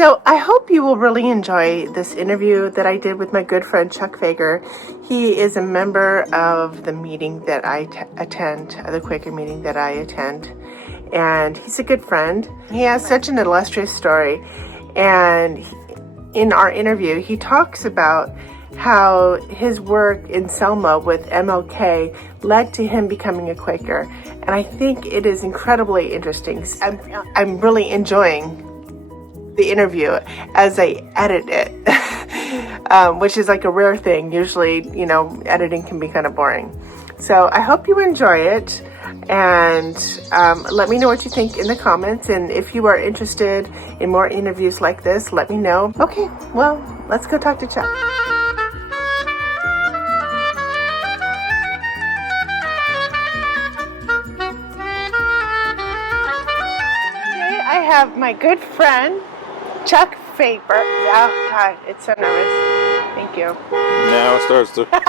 So I hope you will really enjoy this interview that I did with my good friend Chuck Fager. He is a member of the meeting that I attend, the Quaker meeting that I attend, and he's a good friend. He has such an illustrious story, and in our interview, he talks about how his work in Selma with MLK led to him becoming a Quaker, and I think it is incredibly interesting. I'm really enjoying the interview as I edit it, which is like a rare thing. Usually, editing can be kind of boring. So I hope you enjoy it, and let me know what you think in the comments. And if you are interested in more interviews like this, let me know. Okay, well, let's go talk to Chuck. Today I have my good friend, Chuck Fager. Oh, God, it's so nervous. Thank you. Now it starts with the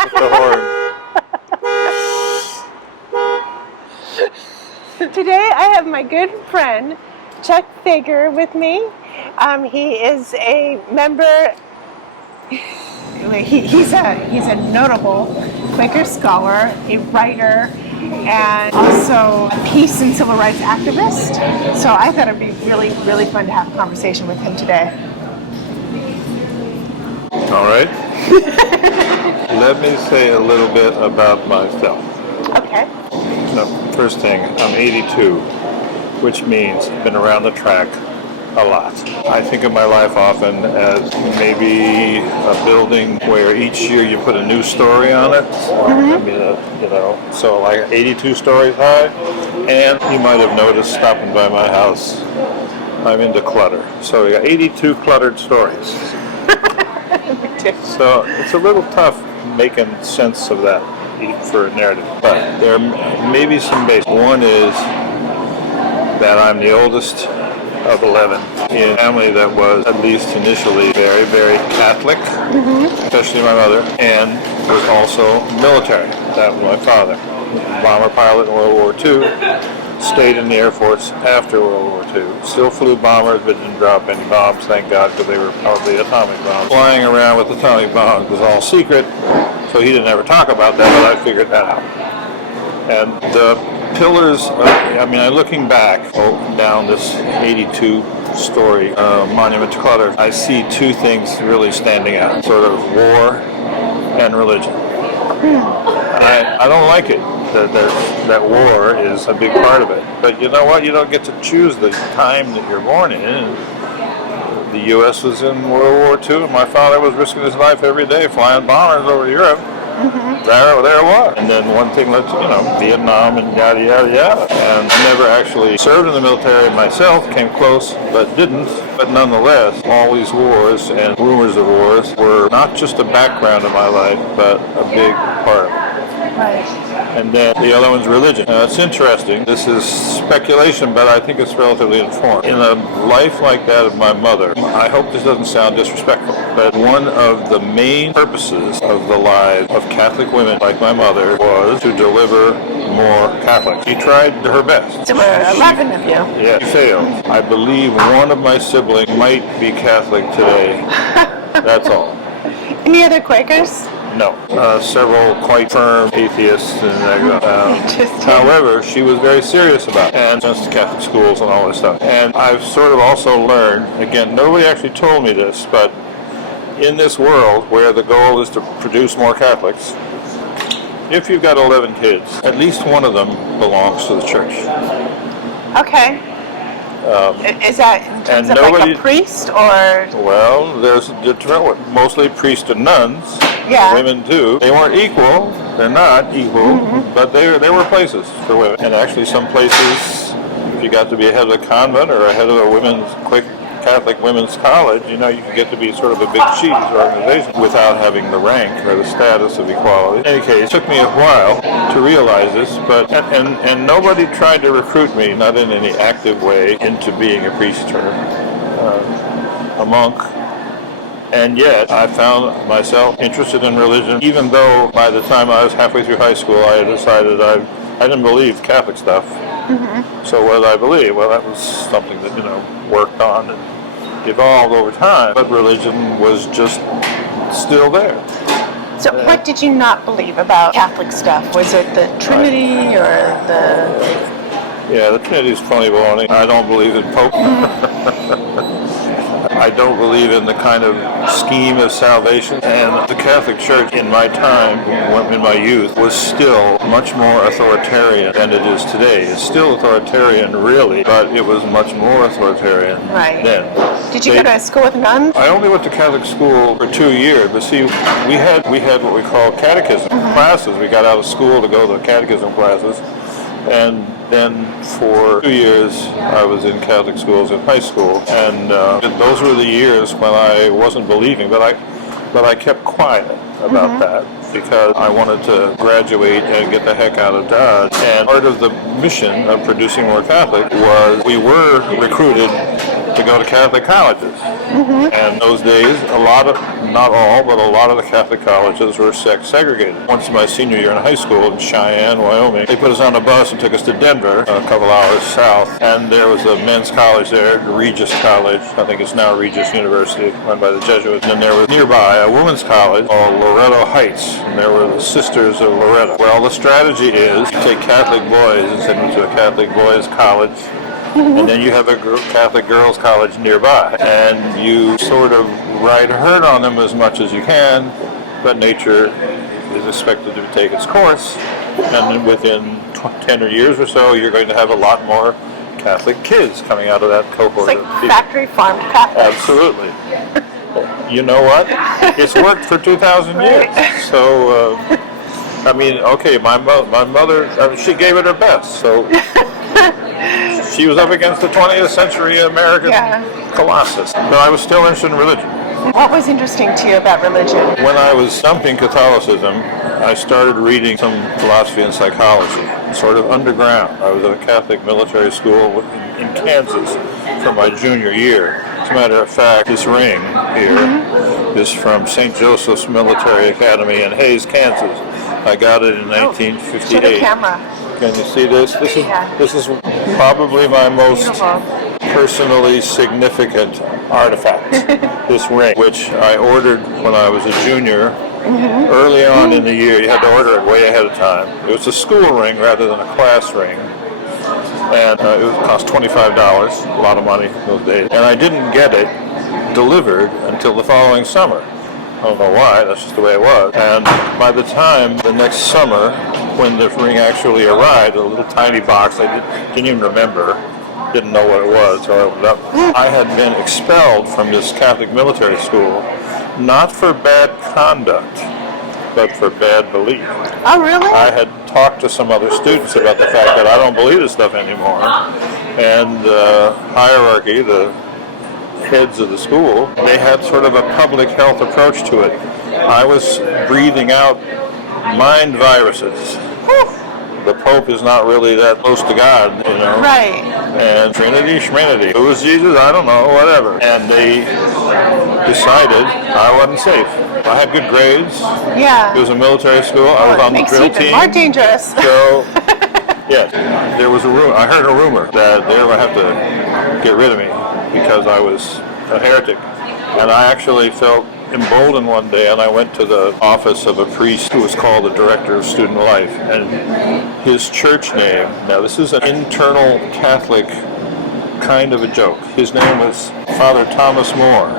horn. Today I have my good friend, Chuck Fager, with me. He is a member, he's a notable Quaker scholar, a writer, and also a peace and civil rights activist. So I thought it'd be really, really fun to have a conversation with him today. All right. Let me say a little bit about myself. Okay. First thing, I'm 82, which means I've been around the track a lot. I think of my life often as maybe a building where each year you put a new story on it. I mean, so like 82 stories high. And you might have noticed stopping by my house, I'm into clutter. So we got 82 cluttered stories. So it's a little tough making sense of that for a narrative. But there may be some base. One is that I'm the oldest of 11 in a family that was, at least initially, very, very Catholic, especially my mother, and was also military. That was my father. Bomber pilot in World War II, stayed in the Air Force after World War II. Still flew bombers, but didn't drop any bombs, thank God, because they were probably atomic bombs. Flying around with atomic bombs was all secret, so he didn't ever talk about that, but I figured that out. And the pillars, looking back down this 82-story monument to clutter, I see two things really standing out, sort of war and religion. I don't like it. That war is a big part of it. But you know what? You don't get to choose the time that you're born in. The U.S. was in World War II, and my father was risking his life every day flying bombers over Europe. There it was. And then one thing led to, Vietnam and yada, yada, yada. And I never actually served in the military myself, came close, but didn't. But nonetheless, all these wars and rumors of wars were not just a background of my life, but a big part of it. Right. And then the other one's religion. Now, it's interesting. This is speculation, but I think it's relatively informed. In a life like that of my mother, I hope this doesn't sound disrespectful, but one of the main purposes of the lives of Catholic women like my mother was to deliver more Catholics. She tried her best. So we're 11 of you. Yeah, she failed. I believe one of my siblings might be Catholic today. That's all. Any other Quakers? No. Several quite firm atheists. However, she was very serious about it, and against Catholic schools and all this stuff. And I've sort of also learned, again, nobody actually told me this, but in this world where the goal is to produce more Catholics, if you've got 11 kids, at least one of them belongs to the church. Okay. Is that in terms of like a priest or? Well, there's mostly priests and nuns. Yeah. Women too. They weren't equal. They're not equal, but they were places for women. And actually, some places, if you got to be a head of a convent or a head of a Catholic women's college, you could get to be sort of a big cheese organization without having the rank or the status of equality. In any case, it took me a while to realize this, but and nobody tried to recruit me, not in any active way, into being a priest or a monk. And yet, I found myself interested in religion, even though by the time I was halfway through high school, I had decided I didn't believe Catholic stuff. So what did I believe? Well, that was something that, worked on. And evolved over time, but religion was just still there. So what did you not believe about Catholic stuff? Was it the Trinity or the... Yeah, the Trinity's funny baloney. I don't believe in Pope. I don't believe in the kind of scheme of salvation. And the Catholic Church in my time, in my youth, was still much more authoritarian than it is today. It's still authoritarian, really, but it was much more authoritarian then. Did you go to school with nuns? I only went to Catholic school for 2 years, but see, we had what we call catechism classes. We got out of school to go to catechism classes. And then for 2 years, I was in Catholic schools in high school, and those were the years when I wasn't believing, but I kept quiet about that because I wanted to graduate and get the heck out of Dodge. And part of the mission of producing more Catholic was we were recruited to go to Catholic colleges. And those days, not all, but a lot of the Catholic colleges were sex segregated. Once my senior year in high school in Cheyenne, Wyoming, they put us on a bus and took us to Denver, a couple hours south, and there was a men's college there, Regis College. I think it's now Regis University, run by the Jesuits. And then there was nearby a women's college called Loretto Heights, and there were the Sisters of Loretto. Well, the strategy is to take Catholic boys and send them to a Catholic boys' college, and then you have a Catholic girls' college nearby, and you sort of ride herd on them as much as you can, but nature is expected to take its course, and then within 10 years or so, you're going to have a lot more Catholic kids coming out of that cohort. It's like factory farm Catholics. Absolutely. You know what? It's worked for 2,000 years. So, I mean, okay, my mother, she gave it her best, so... She was up against the 20th century American colossus. But I was still interested in religion. What was interesting to you about religion? When I was dumping Catholicism, I started reading some philosophy and psychology, sort of underground. I was at a Catholic military school in Kansas for my junior year. As a matter of fact, this ring here is from St. Joseph's Military Academy in Hays, Kansas. I got it in 1958. To the camera. Can you see this? This is probably my most personally significant artifact. This ring, which I ordered when I was a junior. Early on in the year, you had to order it way ahead of time. It was a school ring rather than a class ring, and it cost $25, a lot of money those days. And I didn't get it delivered until the following summer. I don't know why, that's just the way it was. And by the time the next summer, when the ring actually arrived, a little tiny box, I didn't even remember, didn't know what it was, so I opened it up. I had been expelled from this Catholic military school, not for bad conduct, but for bad belief. Oh, really? I had talked to some other students about the fact that I don't believe this stuff anymore, and the hierarchy, the heads of the school, they had sort of a public health approach to it. I was breathing out mind viruses. The Pope is not really that close to God, you know. Right. And Trinity, Schminity. Who was Jesus? I don't know, whatever. And they decided I wasn't safe. I had good grades. Yeah. It was a military school. I was on the drill team. More dangerous. So, yes, there was a rumor. I heard a rumor that they were going to have to get rid of me because I was a heretic. And I actually felt emboldened one day, and I went to the office of a priest who was called the Director of Student Life, and his church name, now this is an internal Catholic kind of a joke, his name was Father Thomas More,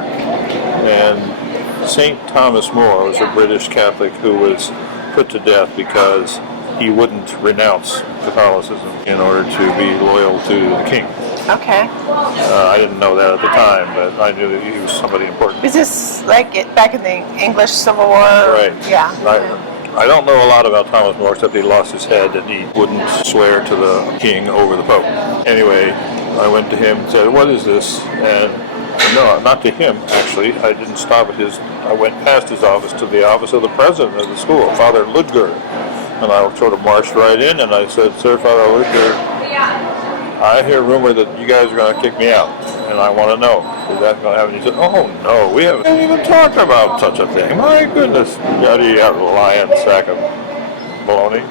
and St. Thomas More was a British Catholic who was put to death because he wouldn't renounce Catholicism in order to be loyal to the king. Okay. I didn't know that at the time, but I knew that he was somebody important. Is this like back in the English Civil War? Right. Yeah. I don't know a lot about Thomas More except he lost his head and he wouldn't swear to the king over the Pope. Anyway, I went to him and said, "What is this?" And no, not to him, actually. I didn't stop at his, I went past his office to the office of the president of the school, Father Ludger. And I sort of marched right in and I said, "Sir, Father Ludger, I hear rumor that you guys are going to kick me out, and I want to know, is that going to happen?" He said, "Oh, no, we haven't even talked about such a thing. My goodness, you lion sack of baloney."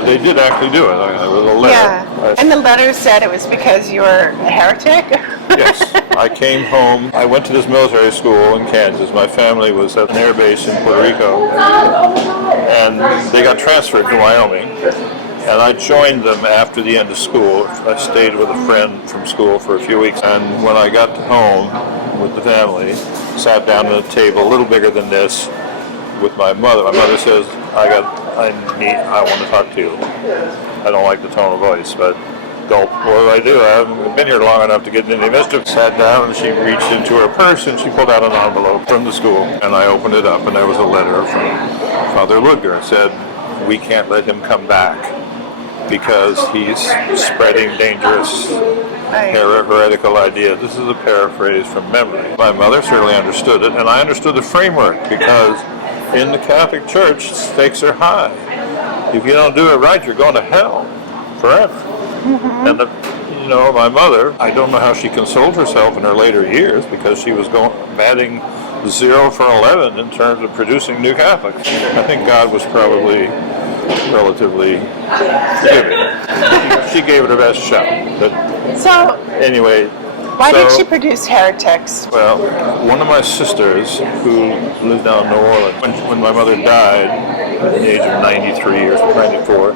They did actually do it. I mean, there was a letter. Yeah, and the letter said it was because you were a heretic? Yes. I came home. I went to this military school in Kansas. My family was at an air base in Puerto Rico, and they got transferred to Wyoming. And I joined them after the end of school. I stayed with a friend from school for a few weeks. And when I got home with the family, sat down at a table a little bigger than this with my mother. My mother says, I want to talk to you. I don't like the tone of voice, but what do I do? I haven't been here long enough to get into any mischief. Sat down and she reached into her purse and she pulled out an envelope from the school. And I opened it up and there was a letter from Father Ludger. It said, we can't let him come back because he's spreading dangerous heretical ideas. This is a paraphrase from memory. My mother certainly understood it, and I understood the framework because in the Catholic Church, stakes are high. If you don't do it right, you're going to hell forever. Mm-hmm. And my mother, I don't know how she consoled herself in her later years because she was batting 0 for 11 in terms of producing new Catholics. I think God was probably relatively giving. She gave it her best shot. But so anyway. Why did she produce heretics? Well, one of my sisters who lived down in New Orleans, when my mother died at the age of 93 or 94,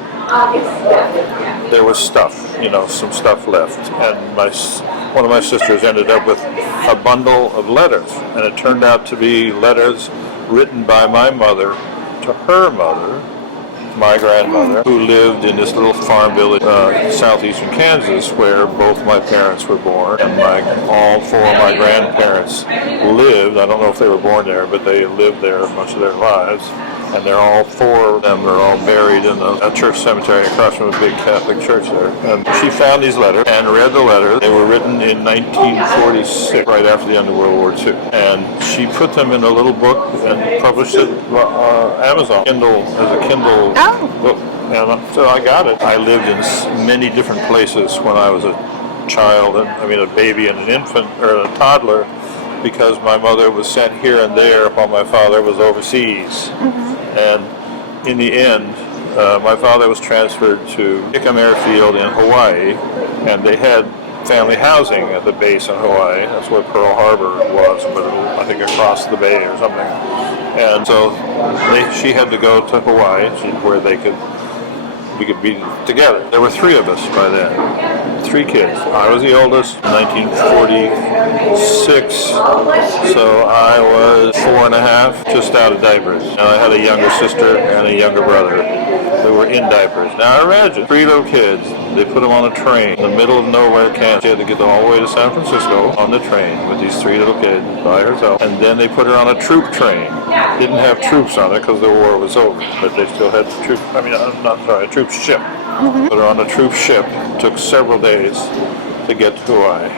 there was stuff, some stuff left. And one of my sisters ended up with a bundle of letters. And it turned out to be letters written by my mother to her mother, my grandmother, who lived in this little farm village, southeastern Kansas, where both my parents were born, and all 4 of my grandparents lived. I don't know if they were born there, but they lived there much of their lives. And they're all 4 of them are all buried in a church cemetery across from a big Catholic church there. And she found these letters and read the letters. They were written in 1946, right after the end of World War II. And she put them in a little book and published it on Amazon, as a Kindle book. And so I got it. I lived in many different places when I was a child, a baby and an infant or a toddler, because my mother was sent here and there while my father was overseas. Mm-hmm. And in the end, my father was transferred to Hickam Airfield in Hawaii, and they had family housing at the base in Hawaii. That's where Pearl Harbor was, but I think across the bay or something. And so she had to go to Hawaii, where we could be together. There were 3 of us by then. 3 kids. I was the oldest, 1946, so I was 4 and a half, just out of diapers. And I had a younger sister and a younger brother who were in diapers. Now imagine, 3 little kids, they put them on a train in the middle of nowhere, Kansas. She had to get them all the way to San Francisco on the train with these 3 little kids by herself. And then they put her on a troop train. Didn't have troops on it because the war was over, but they still had a troop ship. Mm-hmm. Put her on a troop ship. Took several days to get to Hawaii.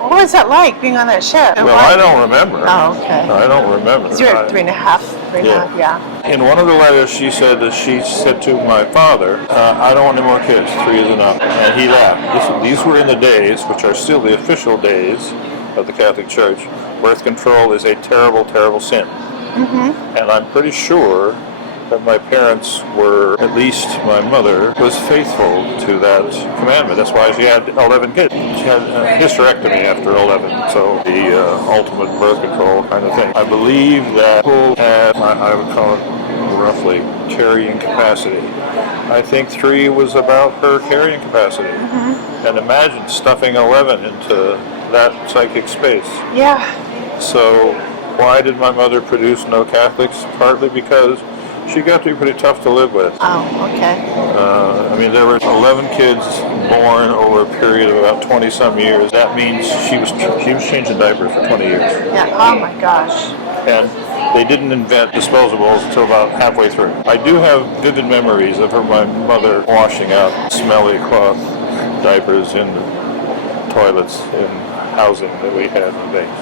What was that like, being on that ship? Well, I don't remember. Oh, okay. I don't remember. Because you were 3 and a half, yeah. In one of the letters, she said to my father, I don't want any more kids, 3 is enough. And he laughed. These were in the days, which are still the official days of the Catholic Church. Birth control is a terrible, terrible sin. Mm-hmm. And I'm pretty sure that my parents were, at least my mother, was faithful to that commandment. That's why she had 11 kids. She had a hysterectomy after 11, so the ultimate birth control kind of thing. I believe that people have, I would call it roughly, carrying capacity. I think 3 was about her carrying capacity. Mm-hmm. And imagine stuffing 11 into that psychic space. Yeah. So why did my mother produce no Catholics? Partly because she got to be pretty tough to live with. Oh, okay. There were 11 kids born over a period of about 20-some years. That means she was changing diapers for 20 years. Yeah. Oh my gosh. And they didn't invent disposables until about halfway through. I do have vivid memories of my mother washing out smelly cloth diapers in the toilets in housing that we had in the base.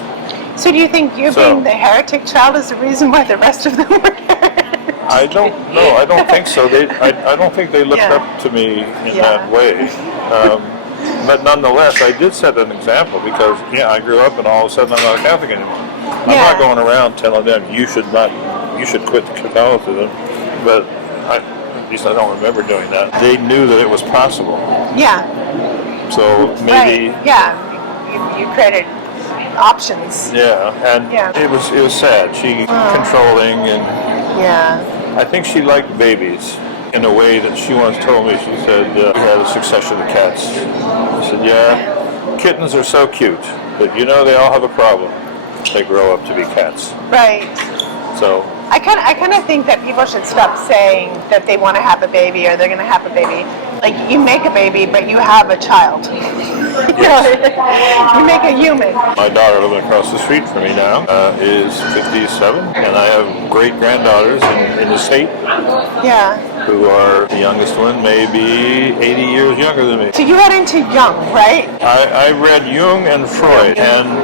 So do you think you being the heretic child is the reason why the rest of them were heretics? I don't know. I don't think so. I don't think they looked up to me in that way. But nonetheless, I did set an example because, I grew up and all of a sudden I'm not a Catholic anymore. I'm not going around telling them you should quit Catholicism, but at least I don't remember doing that. They knew that it was possible. Yeah. So maybe. Right. Yeah. You created options. Yeah, and it was sad. She controlling, and I think she liked babies in a way that she once told me. She said we had a succession of cats. I said, yeah, kittens are so cute, but you know they all have a problem. They grow up to be cats. Right. So I kind of think that people should stop saying that they want to have a baby or they're going to have a baby. Like, you make a baby, but you have a child. You make a human. My daughter living across the street from me now is 57, and I have great-granddaughters in the state. Yeah. Who are, the youngest one maybe 80 years younger than me. So you got into Jung, right? I read Jung and Freud, and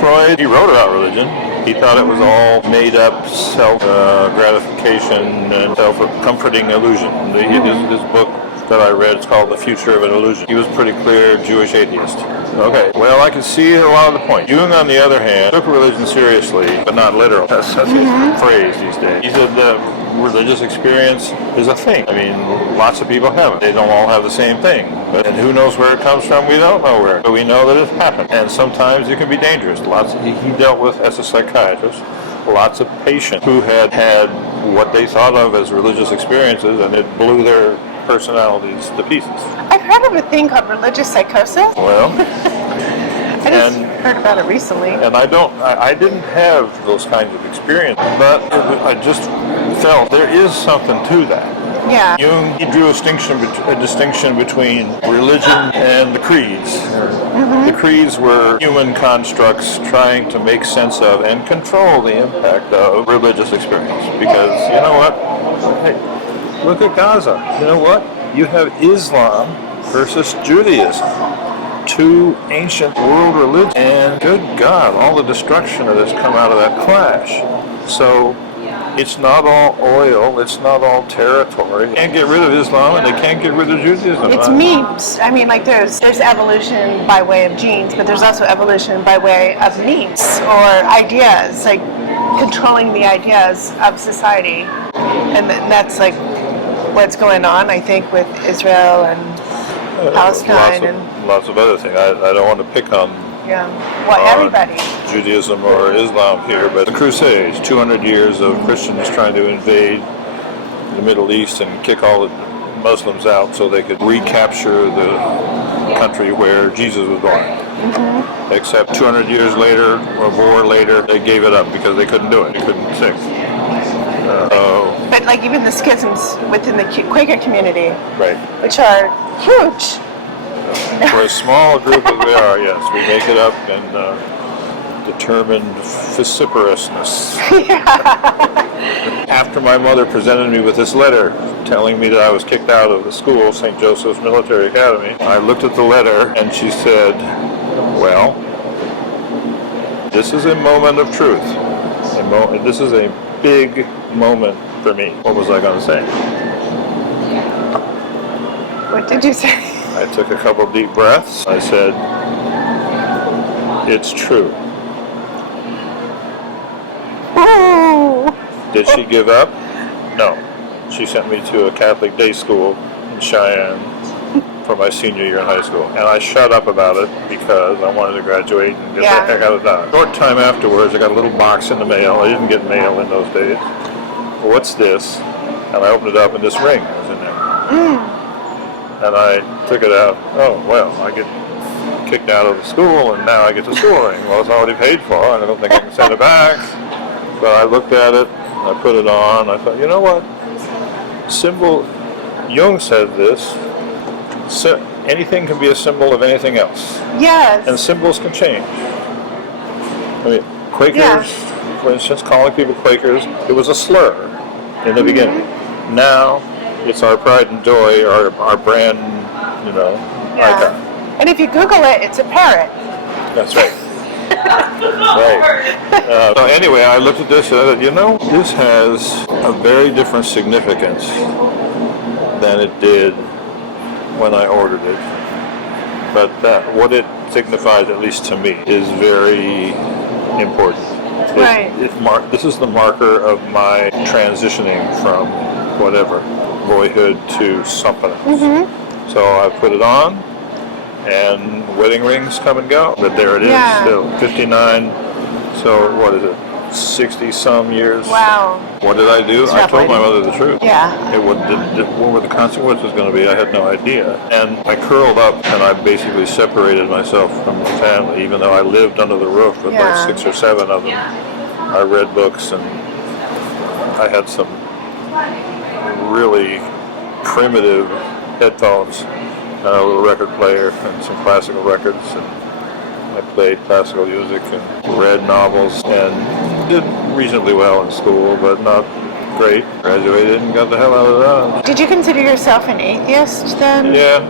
Freud, he wrote about religion. He thought it was all made-up self-gratification and self-comforting illusion. His book that I read is called The Future of an Illusion. He was pretty clear Jewish atheist. Okay, well, I can see a lot of the point. Jung, on the other hand, took religion seriously, but not literal. That's his phrase these days. He said that religious experience is a thing. I mean, lots of people have it. They don't all have the same thing. And who knows where it comes from? We don't know where. But we know that it's happened. And sometimes it can be dangerous. He dealt with, as a psychiatrist, lots of patients who had what they thought of as religious experiences, and it blew their personalities to pieces. I've heard of a thing called religious psychosis. Well, I just heard about it recently. And I didn't have those kinds of experiences, but I just felt there is something to that. Yeah. Jung, he drew a distinction between religion and the creeds. The creeds were human constructs trying to make sense of and control the impact of religious experience. Because, you know what? Hey, look at Gaza. You know what? You have Islam versus Judaism. Two ancient world religions. And good God, all the destruction that has come out of that clash. So it's not all oil, it's not all territory. They can't get rid of Islam and they can't get rid of Judaism. It's memes. I mean, like there's evolution by way of genes, but there's also evolution by way of needs or ideas, like controlling the ideas of society. And that's like what's going on, I think, with Israel and Palestine lots of other things. I don't want to pick on everybody. Judaism or Islam here, but the Crusades, 200 years of Christians trying to invade the Middle East and kick all the Muslims out so they could recapture the country where Jesus was born. Except 200 years later, or more later, they gave it up because they couldn't do it. They couldn't sing. But like even the schisms within the Quaker community, right, which are huge. For a small group as we are, yes, we make it up in determined vociferousness. After my mother presented me with this letter telling me that I was kicked out of the school, St. Joseph's Military Academy, I looked at the letter and she said, well, this is a moment of truth. This is a big moment for me. What was I going to say? What did you say? I took a couple deep breaths. I said, it's true. Ooh. Did she give up? No. She sent me to a Catholic day school in Cheyenne for my senior year in high school. And I shut up about it because I wanted to graduate and get the heck out of Dodge. Short time afterwards, I got a little box in the mail. I didn't get mail in those days. What's this? And I opened it up and this ring was in there. And I took it out. Oh, well, I get kicked out of the school and now I get the school ring. Well, it's already paid for and I don't think I can send it back. But I looked at it, I put it on, I thought, you know what? Jung said this, anything can be a symbol of anything else. Yes. And symbols can change. I mean, Quakers, for instance, calling people Quakers, it was a slur in the beginning. Now, it's our pride and joy, our brand, icon. And if you Google it, it's a parrot. That's right. Right. So anyway, I looked at this and I thought, this has a very different significance than it did when I ordered it. But what it signifies, at least to me, is very important. This is the marker of my transitioning from whatever, boyhood to something else. So I put it on, and wedding rings come and go, but there it is still, 59, so what is it, 60 some years. Wow. What did I do? I told my mother the truth. Yeah. What were the consequences going to be? I had no idea. And I curled up and I basically separated myself from the family, even though I lived under the roof with like 6 or 7 of them. I read books and I had some really primitive headphones, a little record player and some classical records, and I played classical music and read novels and did reasonably well in school, but not great. Graduated and got the hell out of that. Did you consider yourself an atheist then? Yeah,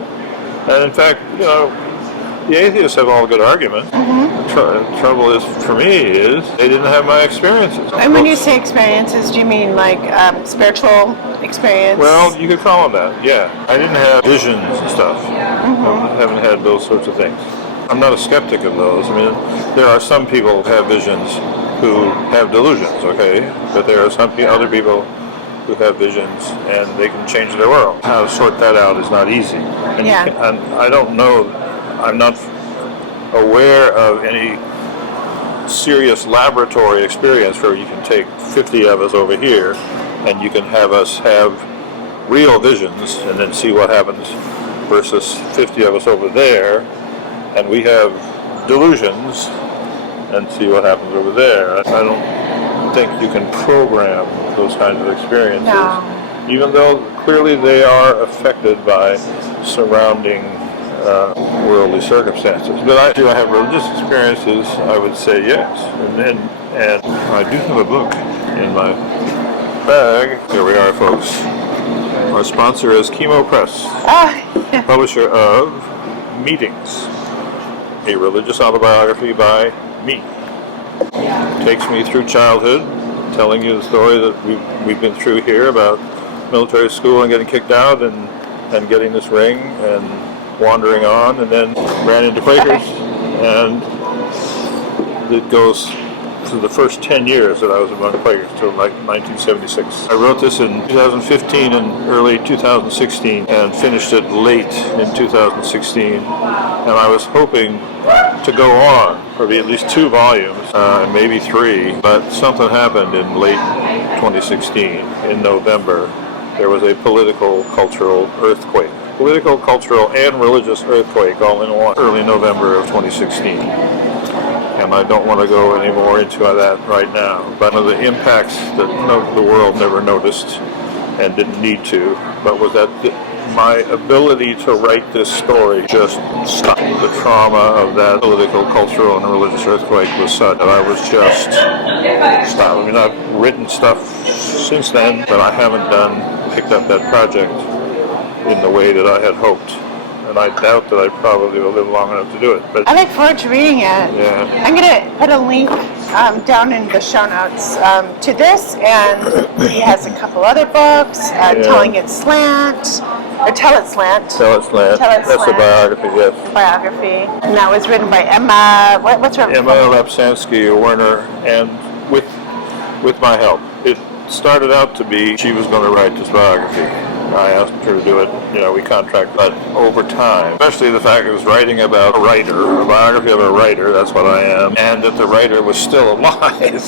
and in fact, the atheists have all good arguments. The trouble is, for me, they didn't have my experiences. And when you say experiences, do you mean like spiritual experience? Well, you could call them that, yeah. I didn't have visions and stuff. I haven't had those sorts of things. I'm not a skeptic of those. I mean, there are some people who have visions who have delusions, okay? But there are some other people who have visions and they can change their world. How to sort that out is not easy. And I don't know, I'm not aware of any serious laboratory experience where you can take 50 of us over here and you can have us have real visions and then see what happens versus 50 of us over there and we have delusions and see what happens over there. I don't think you can program those kinds of experiences, even though clearly they are affected by surrounding worldly circumstances. But do I have religious experiences? I would say yes. And I do have a book in my bag. Here we are, folks. Our sponsor is Chemo Press, publisher of Meetings, a religious autobiography by me. Takes me through childhood, telling you the story that we've been through here about military school and getting kicked out and getting this ring and wandering on, and then ran into Quakers, and it goes through the first 10 years that I was among Quakers till like 1976. I wrote this in 2015 and early 2016 and finished it late in 2016, and I was hoping to go on for at least 2 volumes, maybe 3, but something happened in late 2016. In November, there was a political, cultural earthquake. Political, cultural, and religious earthquake all in one, early November of 2016. And I don't want to go any more into that right now. But one of the impacts that the world never noticed and didn't need to, but was that my ability to write this story just stopped. The trauma of that political, cultural, and religious earthquake was such that I was just stopped. I mean, I've written stuff since then, but I haven't picked up that project in the way that I had hoped. And I doubt that I probably will live long enough to do it. But I look forward to reading it. Yeah. I'm going to put a link down in the show notes to this, and he has a couple other books, Telling It Slant, or Tell It Slant. Tell It Slant. That's a biography, yes. Biography. And that was written by Emma, what's her name? Emma Lapsansky-Werner, and with my help. It started out to be she was going to write this biography. I asked her to do it, we contract, but over time, especially the fact I was writing about a writer, a biography of a writer, that's what I am, and that the writer was still alive.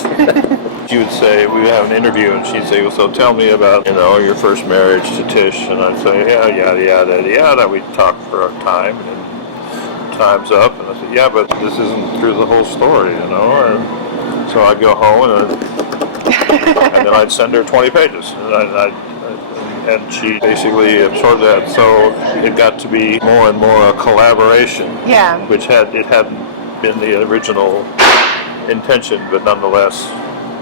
She would say, we would have an interview, and she'd say, well, so tell me about, your first marriage to Tish, and I'd say, yeah, yada, yada, yada. We'd talk for a time, and then time's up, and I said, yeah, but this isn't through the whole story, and so I'd go home, and then I'd send her 20 pages, and she basically absorbed that. So it got to be more and more a collaboration, which it hadn't been the original intention, but nonetheless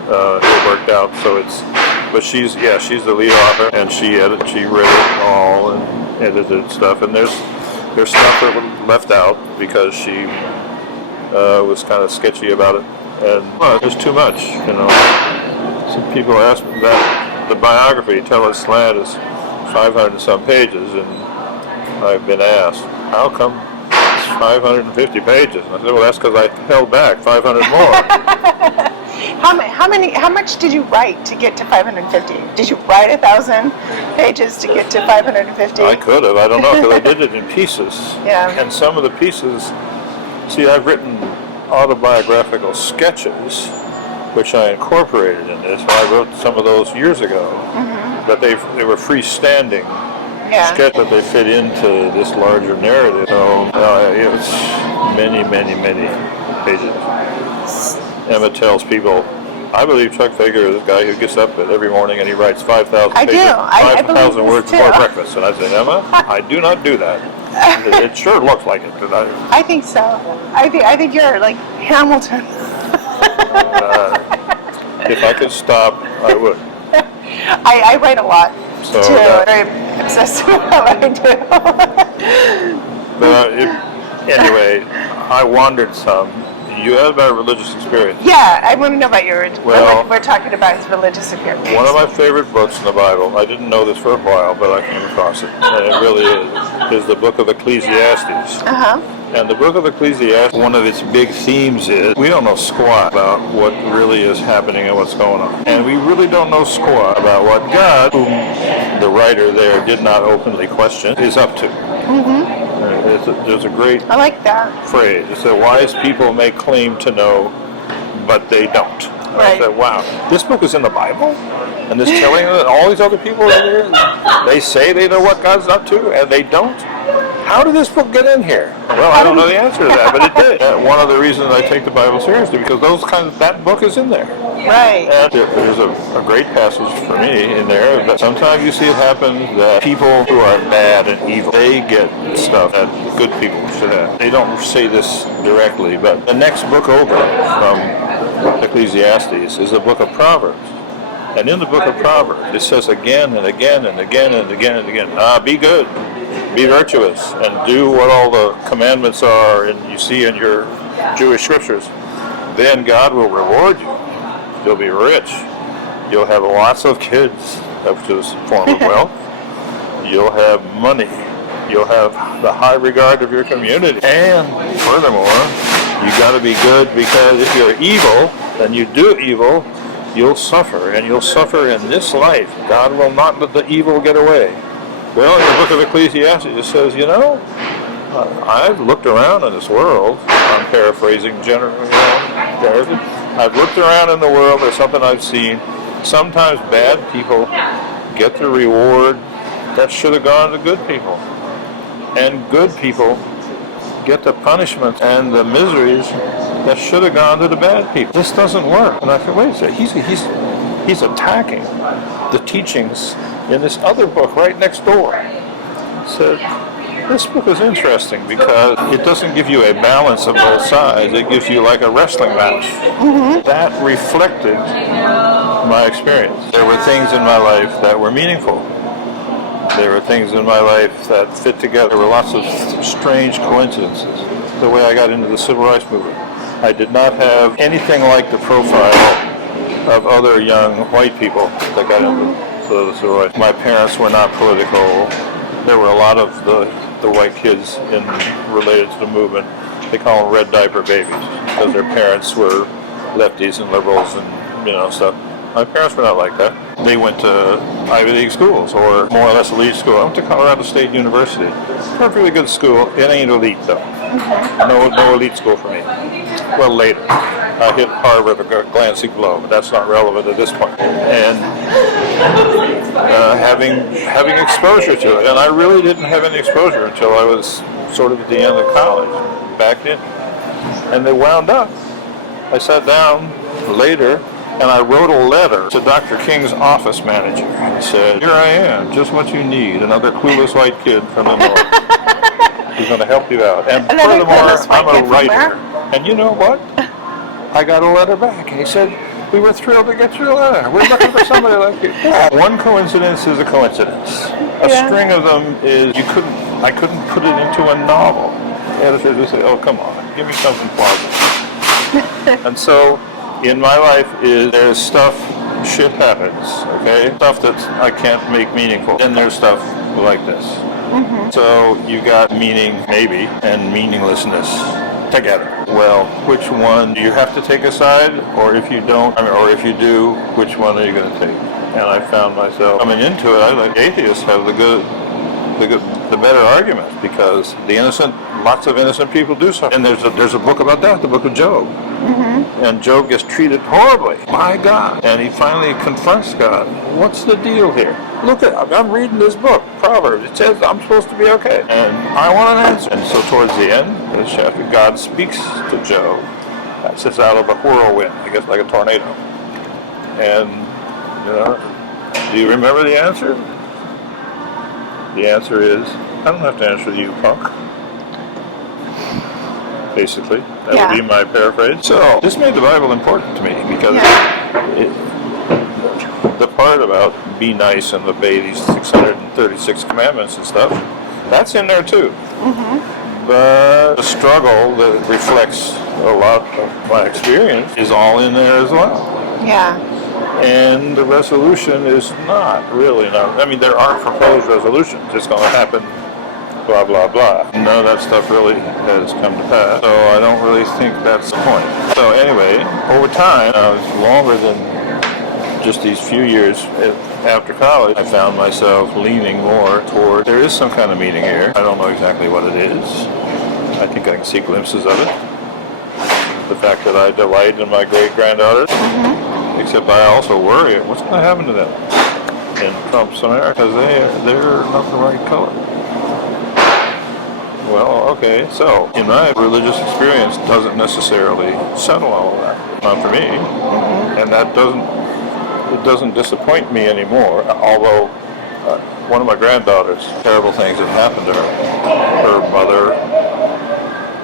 it worked out. So but she's the lead author, and she read it all and edited stuff. And there's stuff that was left out because she was kind of sketchy about it, and there's too much. Some people ask me that. The biography, Tell It Slant, is 500 and some pages, and I've been asked, how come it's 550 pages? And I said, well, that's because I held back 500 more. How much did you write to get to 550? Did you write 1,000 pages to get to 550? I could have. I don't know, because I did it in pieces. Yeah. And some of the pieces, see, I've written autobiographical sketches, which I incorporated in this. I wrote some of those years ago, but they were freestanding sketch, but they fit into this larger narrative. So it was many, many, many pages. Emma tells people, I believe Chuck Fager is a guy who gets up every morning and he writes 5,000 pages, 5,000 words before breakfast. And I said, Emma, I do not do that. It sure looks like it. I think so. I think you're like Hamilton. If I could stop, I would. I write a lot, so too. I'm very obsessed with what I do. But anyway, I wandered some. You had about religious experience. Yeah, I want to know about your, well, what we're talking about is religious experience. One of my favorite books in the Bible, I didn't know this for a while, but I came across it, and it really is the book of Ecclesiastes. And the book of Ecclesiastes, one of its big themes is we don't know squat about what really is happening and what's going on. And we really don't know squat about what God, whom the writer there did not openly question, is up to. There's a great I like that phrase. It said, wise people may claim to know, but they don't. Right. I said, wow, this book is in the Bible? And it's telling all these other people in here, they say they know what God's up to, and they don't? How did this book get in here? Well, I don't know the answer to that, but it did. One of the reasons I take the Bible seriously, because that book is in there. Right. And there's a great passage for me in there, but sometimes you see it happen that people who are bad and evil, they get stuff that good people should have. They don't say this directly, but the next book over from Ecclesiastes is the book of Proverbs. And in the book of Proverbs, it says again and again and again and again and again, be good, be virtuous, and do what all the commandments are and you see in your Jewish scriptures. Then God will reward you. You'll be rich. You'll have lots of kids, which is a form of wealth. You'll have money. You'll have the high regard of your community. And furthermore, you got to be good, because if you're evil and you do evil, you'll suffer, and you'll suffer in this life. God will not let the evil get away. Well, in the book of Ecclesiastes, it says, I've looked around in this world. I'm paraphrasing generally. I've looked around in the world. There's something I've seen. Sometimes bad people get the reward that should have gone to good people. And good people get the punishment and the miseries that should have gone to the bad people. This doesn't work. And I thought, wait a second, he's attacking the teachings in this other book right next door. So this book is interesting because it doesn't give you a balance of both sides. It gives you like a wrestling match. That reflected my experience. There were things in my life that were meaningful. There were things in my life that fit together. There were lots of strange coincidences. The way I got into the civil rights movement. I did not have anything like the profile of other young white people that got into the civil rights. My parents were not political. There were a lot of the white kids related to the movement. They call them red diaper babies because their parents were lefties and liberals and stuff. My parents were not like that. They went to Ivy League schools, or more or less elite school. I went to Colorado State University. Perfectly good school. It ain't elite though. No elite school for me. Well, later. I hit Harvard a glancing blow, but that's not relevant at this point. And having exposure to it, and I really didn't have any exposure until I was sort of at the end of college, back in. And they wound up. I sat down later, and I wrote a letter to Dr. King's office manager. He said, here I am, just what you need, another clueless white kid from the north. He's going to help you out. And furthermore, I'm a writer. And you know what? I got a letter back. And he said, we were thrilled to get your letter. We're looking for somebody like you. One coincidence is a coincidence. A string of them is I couldn't put it into a novel. Editors would say, oh, come on, give me something plausible. And so, in my life, there's stuff, shit happens, okay? Stuff that I can't make meaningful. Then there's stuff like this. So you got meaning, maybe, and meaninglessness. together. Well, which one do you have to take aside, or if you don't, or if you do, which one are you going to take? And I found myself coming into it. I like atheists have the better argument, because lots of innocent people do something. And there's a book about that, the book of Job. And Job gets treated horribly by God, and he finally confronts God. What's the deal here? Look I'm reading this book, Proverbs. It says I'm supposed to be okay, and I want an answer. And so towards the end of the chapter, God speaks to Job. That sits out of a whirlwind, I guess like a tornado. And do you remember the answer? The answer is, I don't have to answer you, punk. Basically, that would be my paraphrase. So this made the Bible important to me, because the part about be nice and obey these 636 commandments and stuff, that's in there too. But the struggle that reflects a lot of my experience is all in there as well. Yeah. And the resolution is not. I mean, there are proposed resolutions. It's going to happen, blah, blah, blah. None of that stuff really has come to pass. So I don't really think that's the point. So anyway, over time, longer than just these few years after college, I found myself leaning more toward, there is some kind of meaning here. I don't know exactly what it is. I think I can see glimpses of it. The fact that I delight in my great-granddaughters. Except I also worry, what's going to happen to them in Trump's America? Because they're not the right color. Well, okay, so in my religious experience doesn't necessarily settle all of that. Not for me. And that doesn't disappoint me anymore. Although one of my granddaughters, terrible things have happened to her. Her mother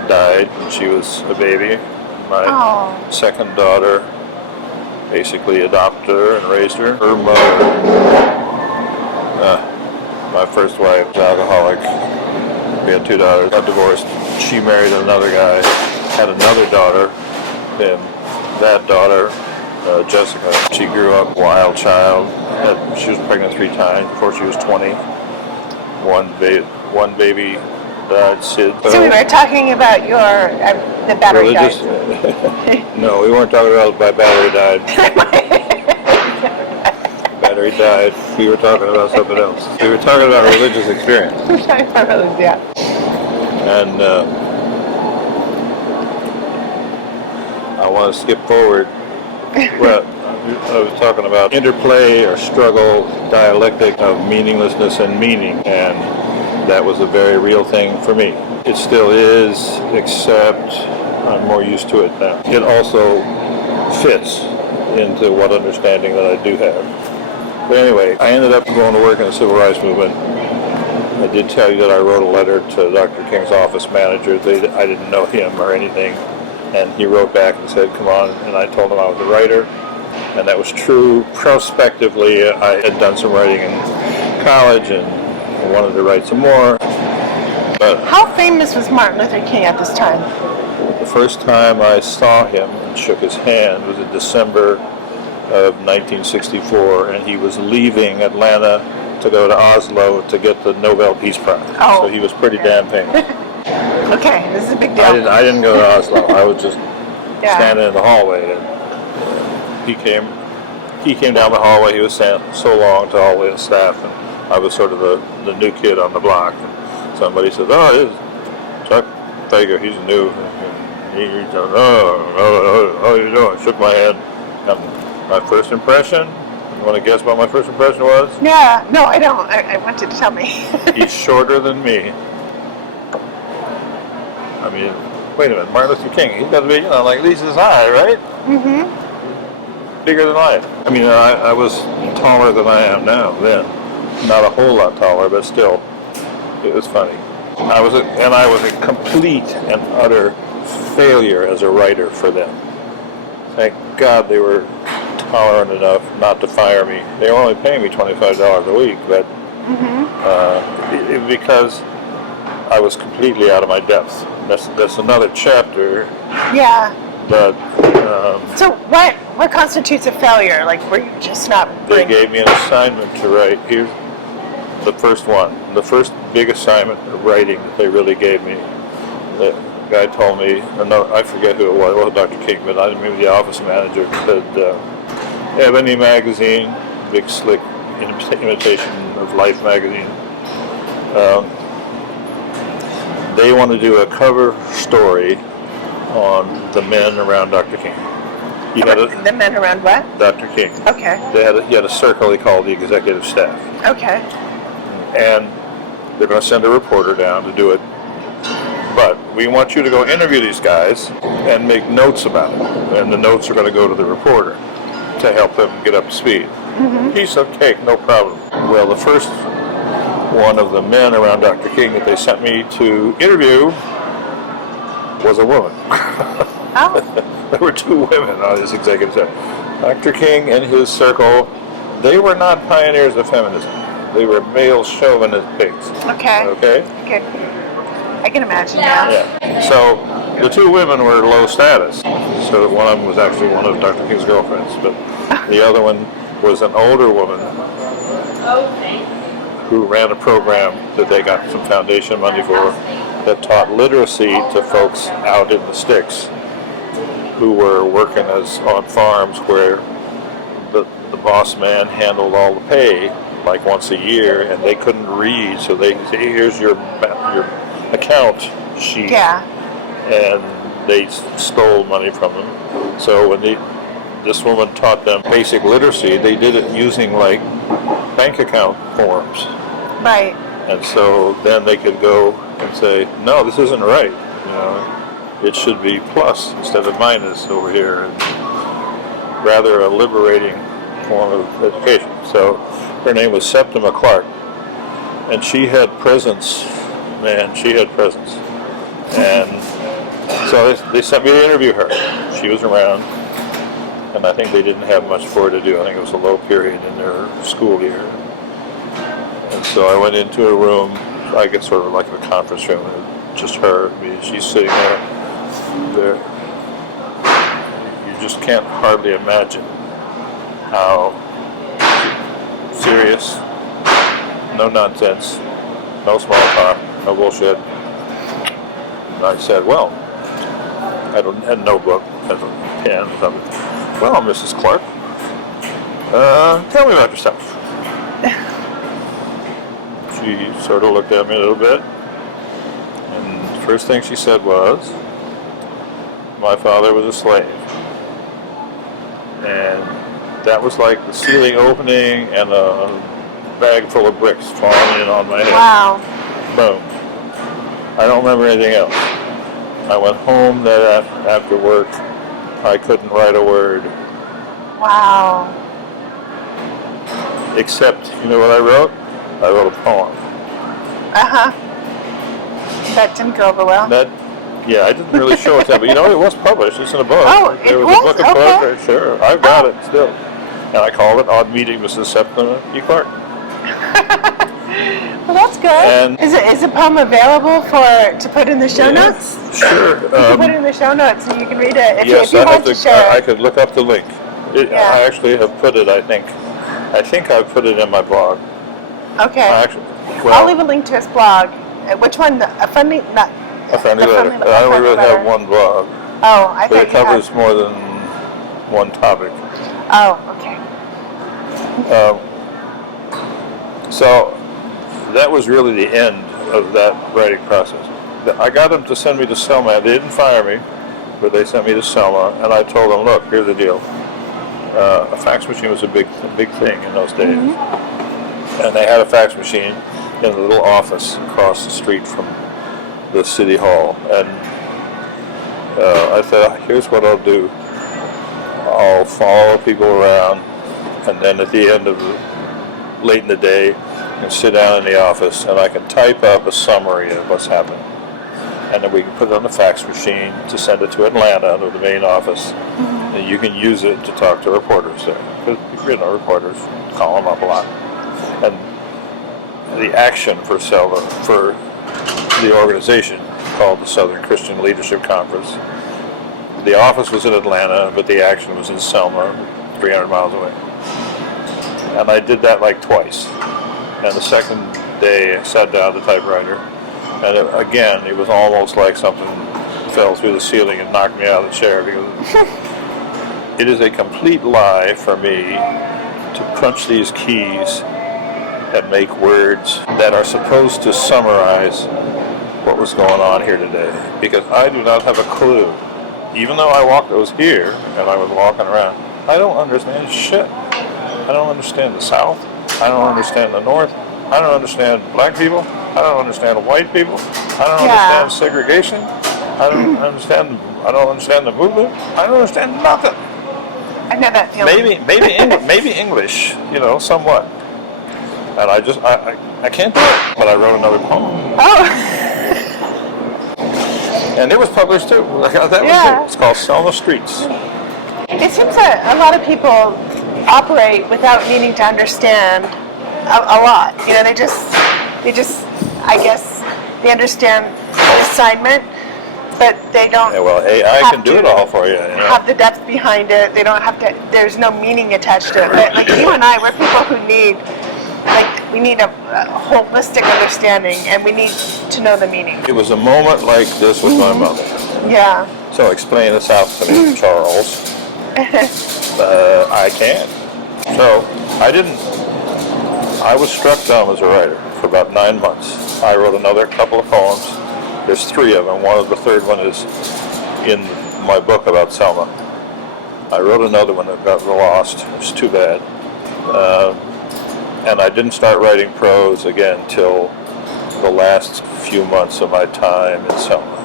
died when she was a baby. My second daughter basically adopted her and raised her. Her mother, my first wife, was alcoholic. We had 2 daughters, got divorced. She married another guy, had another daughter, and that daughter, Jessica, she grew up wild child. She was pregnant 3 times before she was 20. One baby died, Sid. So we were talking about the battery died. No, we weren't talking about my battery died. Battery died. We were talking about something else. We were talking about religious experience. And I want to skip forward. Well, I was talking about interplay or struggle, dialectic of meaninglessness and meaning, and that was a very real thing for me. It still is, except I'm more used to it now. It also fits into what understanding that I do have. But anyway, I ended up going to work in the civil rights movement. I did tell you that I wrote a letter to Dr. King's office manager. I didn't know him or anything. And he wrote back and said, come on. And I told him I was a writer. And that was true. Prospectively, I had done some writing in college and wanted to write some more. But how famous was Martin Luther King at this time? The first time I saw him and shook his hand was in December of 1964, and he was leaving Atlanta to go to Oslo to get the Nobel Peace Prize. So he was pretty damn famous. Okay, this is a big deal. I didn't go to Oslo. I was just standing in the hallway, and he came down the hallway. He was standing so long to all the staff, and I was sort of the new kid on the block. And somebody said, "Oh, it's Chuck Fager. He's new." And he said, "Oh, how you doing?" Shook my hand. And my first impression. You want to guess what my first impression was? Yeah. No, I don't. I want you to tell me. He's shorter than me. I mean, wait a minute, Martin Luther King, he's got to be, like at least his high, right? Mm-hmm. Bigger than life. I mean, I was taller than I am now then. Not a whole lot taller, but still, it was funny. I was a complete and utter failure as a writer for them. Thank God they were tolerant enough not to fire me. They were only paying me $25 a week, but because I was completely out of my depth. That's another chapter. Yeah. But so what constitutes a failure? Like, were you just not? They gave me an assignment to write. Here's the first one. The first big assignment of writing that they really gave me. guy told me, I forget who it was. It wasn't Dr. King, but maybe the office manager said, Ebony magazine, big slick imitation of Life magazine. They want to do a cover story on the men around Dr. King. The men around what? Dr. King. Okay. He had a circle he called the executive staff. Okay. And they're going to send a reporter down to do it. But we want you to go interview these guys and make notes about it. And the notes are going to go to the reporter to help them get up to speed. Mm-hmm. Piece of cake, no problem. Well, the first one of the men around Dr. King that they sent me to interview was a woman. Oh. There were two women on his executive staff. Dr. King and his circle, they were not pioneers of feminism. They were male chauvinist pigs. Okay. Okay? I can imagine now. Yeah. So the two women were low status. So one of them was actually one of Dr. King's girlfriends, but the other one was an older woman who ran a program that they got some foundation money for that taught literacy to folks out in the sticks who were working on farms where the boss man handled all the pay like once a year, and they couldn't read, so they say, here's your account sheet. Yeah. And they stole money from them. So when this woman taught them basic literacy, they did it using like bank account forms. Right. And so then they could go and say, no, this isn't right. You know, it should be plus instead of minus over here. And rather a liberating form of education. So her name was Septima Clark, and she had presence. Man, she had presence. And so they sent me to interview her. She was around, and I think they didn't have much for her to do. I think it was a low period in their school year. And so I went into a room, I guess sort of like a conference room, and just her. I mean, she's sitting there. You just can't hardly imagine how serious, no nonsense, no small talk, no bullshit. And I said, well, I had a notebook, had a pen, or something. Well, Mrs. Clark, tell me about yourself. She sort of looked at me a little bit, and the first thing she said was, my father was a slave. And that was like the ceiling opening and a bag full of bricks falling in on my head. Wow. Boom. I don't remember anything else. I went home that after work. I couldn't write a word. Wow. Except, you know what I wrote? I wrote a poem. Uh-huh. That didn't go over well. Yeah, I didn't really show it to them, but you know, it was published. It's in a book. Oh, there was a book of poetry, sure. I've got it still. And I called it Odd Meeting Mrs. Septima E. Clark. Well, that's good. And is the poem available to put in the show notes? Sure. You can put it in the show notes and you can read it if yes, you want to share I it. could look up the link. I actually have put it, I think I've put it in my blog. Okay. I'll leave a link to his blog. Which one? A friendly letter. I only really have one blog. Oh, I but think it covers more than one topic. Oh, okay. So that was really the end of that writing process. I got them to send me to Selma. They didn't fire me, but they sent me to Selma, and I told them, look, here's the deal. A fax machine was a big thing in those days. Mm-hmm. And they had a fax machine in a little office across the street from the city hall. And I said, here's what I'll do. I'll follow people around, and then at the end of late in the day, I can sit down in the office and I can type up a summary of what's happened. And then we can put it on the fax machine to send it to Atlanta, to the main office. Mm-hmm. And you can use it to talk to reporters there. Because, reporters call them up a lot. And the action for the organization called the Southern Christian Leadership Conference. The office was in Atlanta, but the action was in Selma, 300 miles away. And I did that like twice. And the second day, I sat down at the typewriter, and it was almost like something fell through the ceiling and knocked me out of the chair because it is a complete lie for me to crunch these keys and make words that are supposed to summarize what was going on here today, because I do not have a clue. Even though I was here and I was walking around, I don't understand shit. I don't understand the South. I don't understand the North. I don't understand black people. I don't understand white people. I don't understand segregation. I don't understand the movement. I don't understand nothing. I know that feeling. Maybe English, somewhat. And I can't do it. But I wrote another poem. Oh. And it was published too. It's called Selma Streets. It seems that a lot of people operate without needing to understand a lot. They just, I guess, they understand the assignment, but they don't. Yeah, well, AI can do it all for you. Have the depth behind it. They don't have to. There's no meaning attached to it. But like you and I, we're people who need. We need a holistic understanding, and we need to know the meaning. It was a moment like this with my mother. Yeah. So explain this out to me, Charles. I can't. So I was struck dumb as a writer for about 9 months. I wrote another couple of poems. There's 3 of them. The third one is in my book about Selma. I wrote another one that got lost. It's too bad. And I didn't start writing prose again till the last few months of my time in Selma.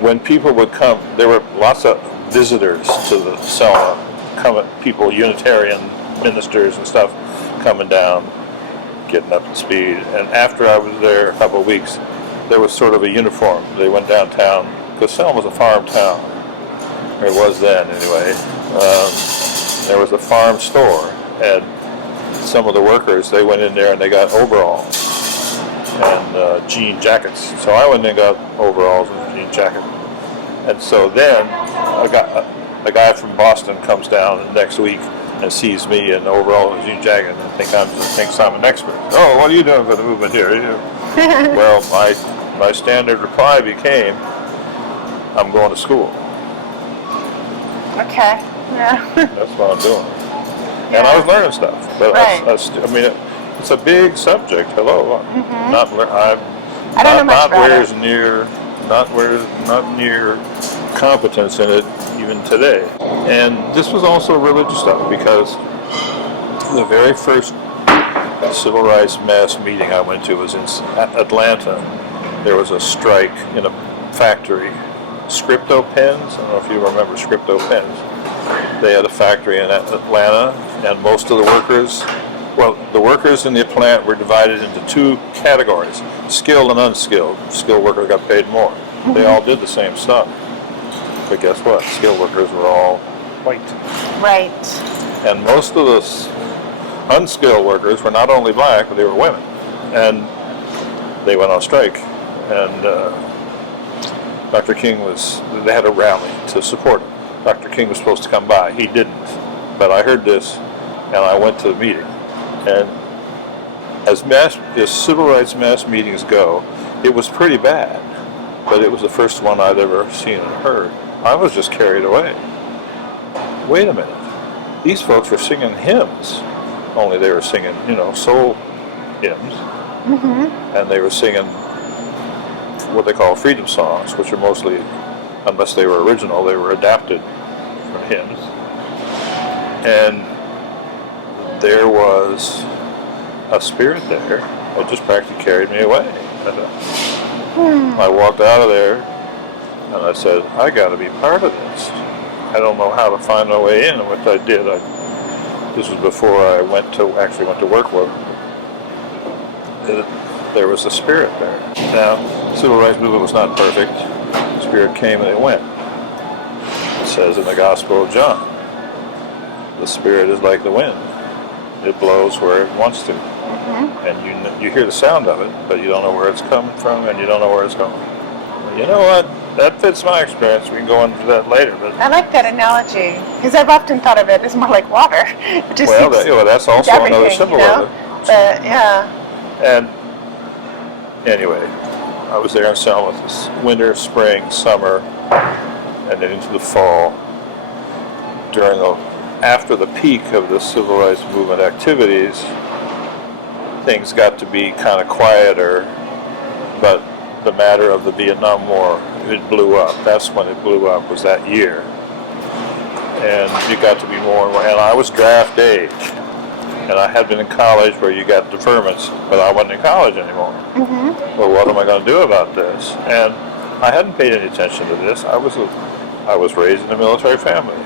When people would come, there were lots of visitors to the Selma, people, Unitarian ministers and stuff, coming down, getting up to speed. And after I was there a couple of weeks, there was sort of a uniform. They went downtown, because Selma was a farm town, or it was then anyway. There was a farm store, and some of the workers, they went in there and they got overalls and jean jackets. So I went in and got overalls and a jean jacket. And so then a guy from Boston comes down next week and sees me in overalls and a jean jacket and thinks I'm an expert. Oh, what are you doing for the movement here? Well, my standard reply became, I'm going to school. Okay. Yeah. That's what I'm doing. And I was learning stuff. But right. It's a big subject. Hello. Mm-hmm. I don't know much about it. Not near competence in it even today. And this was also religious stuff, because the very first civil rights mass meeting I went to was in Atlanta. There was a strike in a factory. Scripto pens. I don't know if you remember Scripto pens. They had a factory in Atlanta, and most of the workers in the plant were divided into 2 categories, skilled and unskilled. Skilled workers got paid more. Mm-hmm. They all did the same stuff. But guess what? Skilled workers were all white. Right. And most of the unskilled workers were not only black, but they were women. And they went on strike. And Dr. King they had a rally to support him. Dr. King was supposed to come by. He didn't. But I heard this, and I went to the meeting. And as civil rights mass meetings go, it was pretty bad. But it was the first one I'd ever seen and heard. I was just carried away. Wait a minute. These folks were singing hymns. Only they were singing, soul hymns. Mm-hmm. And they were singing what they call freedom songs, which are mostly, unless they were original, they were adapted from hymns. And there was a spirit there that just practically carried me away. I walked out of there and I said, I got to be part of this. I don't know how to find my way in, which I did. This was before I actually went to work with them. There was a spirit there. Now, the civil rights movement was not perfect. The spirit came and it went. It says in the Gospel of John, the spirit is like the wind. It blows where it wants to. Mm-hmm. And you hear the sound of it, but you don't know where it's coming from, and you don't know where it's going. You know what? That fits my experience. We can go into that later. But I like that analogy, because I've often thought of it as more like water. It just that's also another symbol of it. But yeah. And Anyway, I was there in Selma this winter, spring, summer, and then into the fall. After the peak of the civil rights movement activities, things got to be kind of quieter, but the matter of the Vietnam War, it blew up. That's when it blew up, was that year. And it got to be more and more, and I was draft age. And I had been in college where you got deferments, but I wasn't in college anymore. Mm-hmm. Well, what am I going to do about this? And I hadn't paid any attention to this. I was raised in a military family.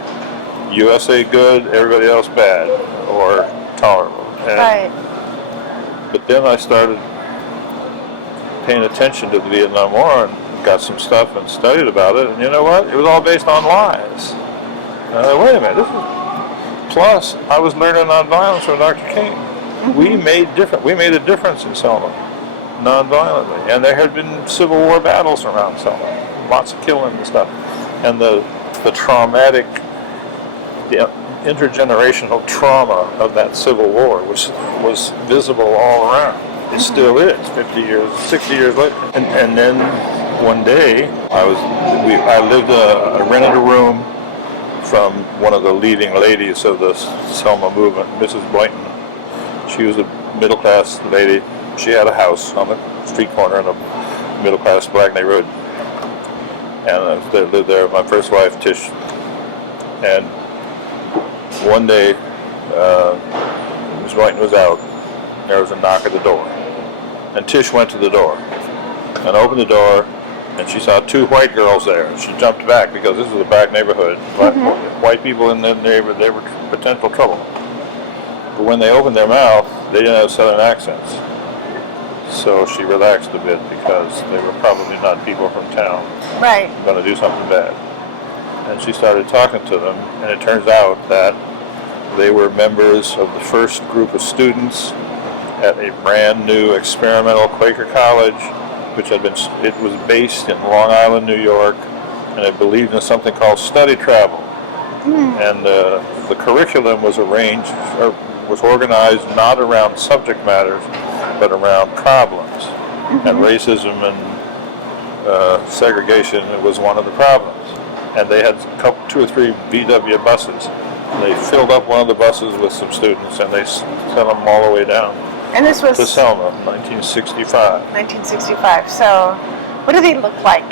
USA good, everybody else bad, or tolerable. Right. But then I started paying attention to the Vietnam War and got some stuff and studied about it. And you know what? It was all based on lies. Wait a minute, plus, I was learning nonviolence from Dr. King. Mm-hmm. We made a difference in Selma, nonviolently, and there had been Civil War battles around Selma, lots of killing and stuff, and the traumatic, the intergenerational trauma of that Civil War was visible all around. It still is, 50 years, 60 years later. And then one day, I rented a room from one of the leading ladies of the Selma movement, Mrs. Boynton. She was a middle-class lady. She had a house on the street corner in a middle-class black neighborhood. And I lived there with my first wife, Tish. And one day, Mrs. Boynton was out. There was a knock at the door. And Tish went to the door and opened the door, and she saw two white girls there. She jumped back because this was a black neighborhood. Mm-hmm. White people in the neighborhood, they were potential trouble. But when they opened their mouth, they didn't have southern accents. So she relaxed a bit because they were probably not people from town. Right. Going to do something bad. And she started talking to them, and it turns out that they were members of the first group of students at a brand new experimental Quaker college, which it was based in Long Island, New York, and it believed in something called study travel. Mm. And the curriculum was organized not around subject matters, but around problems. Mm-hmm. And racism and segregation was one of the problems. And they had two or three VW buses. They filled up one of the buses with some students, and they sent them all the way down. And this was to Selma, 1965. 1965. So, what do they look like?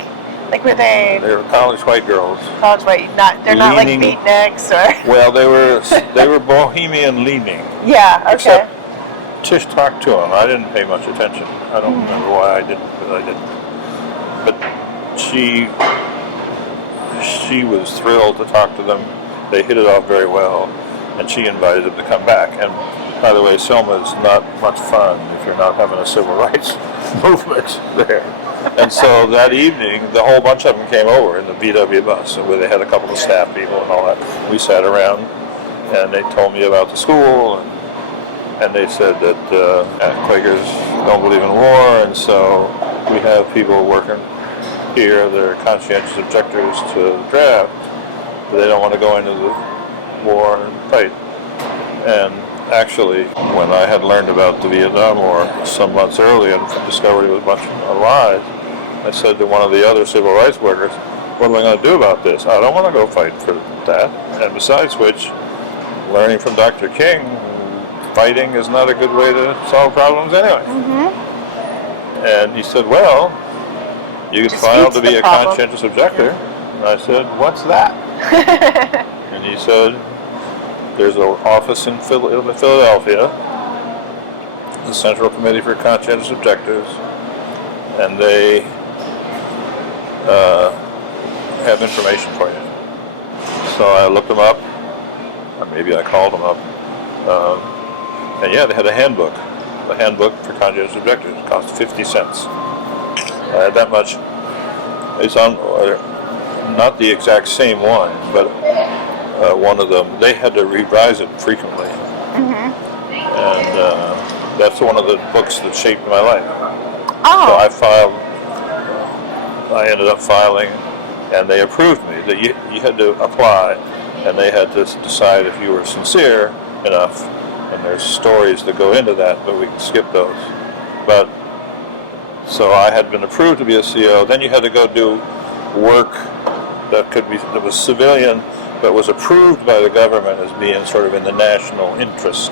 Like, were they? They were college white girls. College white, they're not like beatniks or. Well, they were bohemian leaning. Yeah. Okay. Except Tish talked to them. I didn't pay much attention. I don't remember why I didn't, but I didn't. But she was thrilled to talk to them. They hit it off very well, and she invited them to come back. And by the way, Selma is not much fun if you're not having a civil rights movement there. And so that evening, the whole bunch of them came over in the VW bus, where they had a couple of staff people and all that. We sat around, and they told me about the school, and they said that Quakers don't believe in war, and so we have people working here that are conscientious objectors to the draft, but they don't want to go into the war and fight. And actually, when I had learned about the Vietnam War some months earlier and discovered it was a bunch of lies, I said to one of the other civil rights workers, what am I going to do about this? I don't want to go fight for that. And besides which, learning from Dr. King, fighting is not a good way to solve problems anyway. Mm-hmm. And he said, well, you can file to be a conscientious objector. And I said, what's that? And he said, there's an office in Philadelphia, the Central Committee for Conscientious Objectors, and they have information for you. So I looked them up, or maybe I called them up, and yeah, they had a handbook for conscientious objectors. It cost 50 cents. I had that much. It's on, not the exact same one, but one of them, they had to revise it frequently. Mm-hmm. And that's one of the books that shaped my life. Oh. So I ended up filing, and they approved me. That you had to apply, and they had to decide if you were sincere enough. And there's stories that go into that, but we can skip those. But So I had been approved to be a CO. Then you had to go do work that was civilian, but was approved by the government as being sort of in the national interest.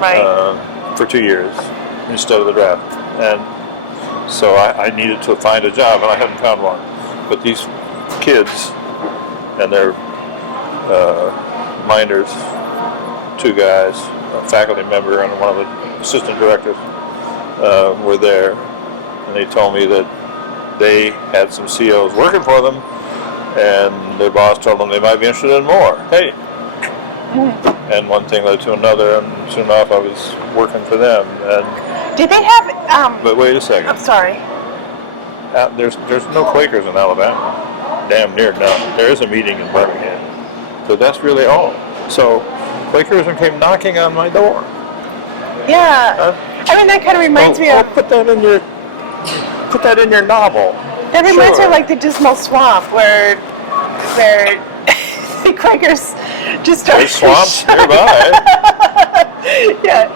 Right. For 2 years instead of the draft. And so I needed to find a job, and I hadn't found one. But these kids and their minders, 2 guys, a faculty member and one of the assistant directors, were there, and they told me that they had some COs working for them, and their boss told them they might be interested in more. Hey. And one thing led to another, and soon enough I was working for them. And did they have? But wait a second. I'm sorry. There's no Quakers in Alabama. Damn near none. There is a meeting in Birmingham, but that's really all. So Quakerism came knocking on my door. Yeah. I mean, that kind of reminds me of. Put that in your novel. That reminds me of like the Dismal Swamp, where the Quakers just started. There's swamps nearby. Yeah,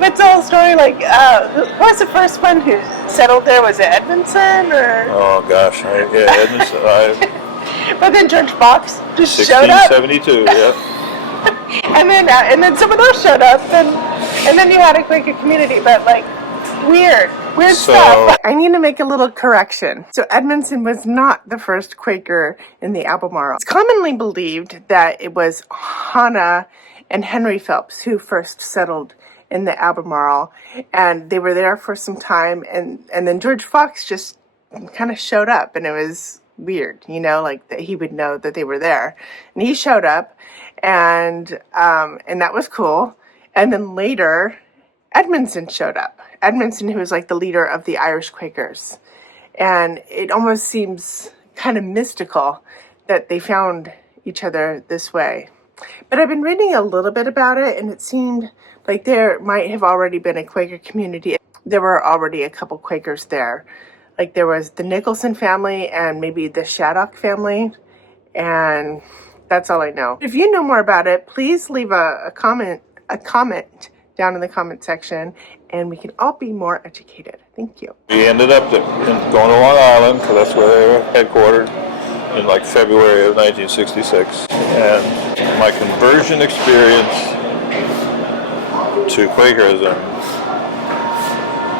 but tell a story like, who was the first one who settled there? Was it Edmondson or? Oh gosh, Edmondson. But then George Fox just showed up. 1672, yeah. and then some of those showed up, and then you had a Quaker community, but like weird stuff. I need to make a little correction. So Edmondson was not the first Quaker in the Albemarle. It's commonly believed that it was Hannah and Henry Phelps who first settled in the Albemarle, and they were there for some time, and then George Fox just kind of showed up, and it was weird, like that he would know that they were there, and he showed up, and that was cool. And then later Edmondson showed up. Edmondson, who was like the leader of the Irish Quakers. And it almost seems kind of mystical that they found each other this way. But I've been reading a little bit about it, and it seemed like there might have already been a Quaker community. There were already a couple Quakers there. Like there was the Nicholson family and maybe the Shattuck family. And that's all I know. If you know more about it, please leave a comment down in the comment section, and we can all be more educated. Thank you. We ended up going to Long Island, because that's where they were headquartered, in like February of 1966. And my conversion experience to Quakerism,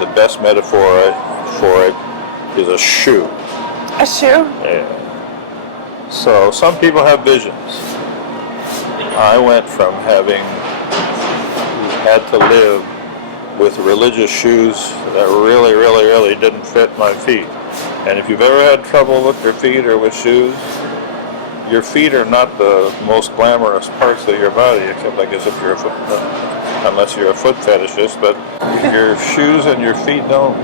the best metaphor for it is a shoe. A shoe? Yeah. So some people have visions. I went from having had to live with religious shoes that really, really, really didn't fit my feet. And if you've ever had trouble with your feet or with shoes, your feet are not the most glamorous parts of your body, except I guess if you're unless you're a foot fetishist, but if your shoes and your feet don't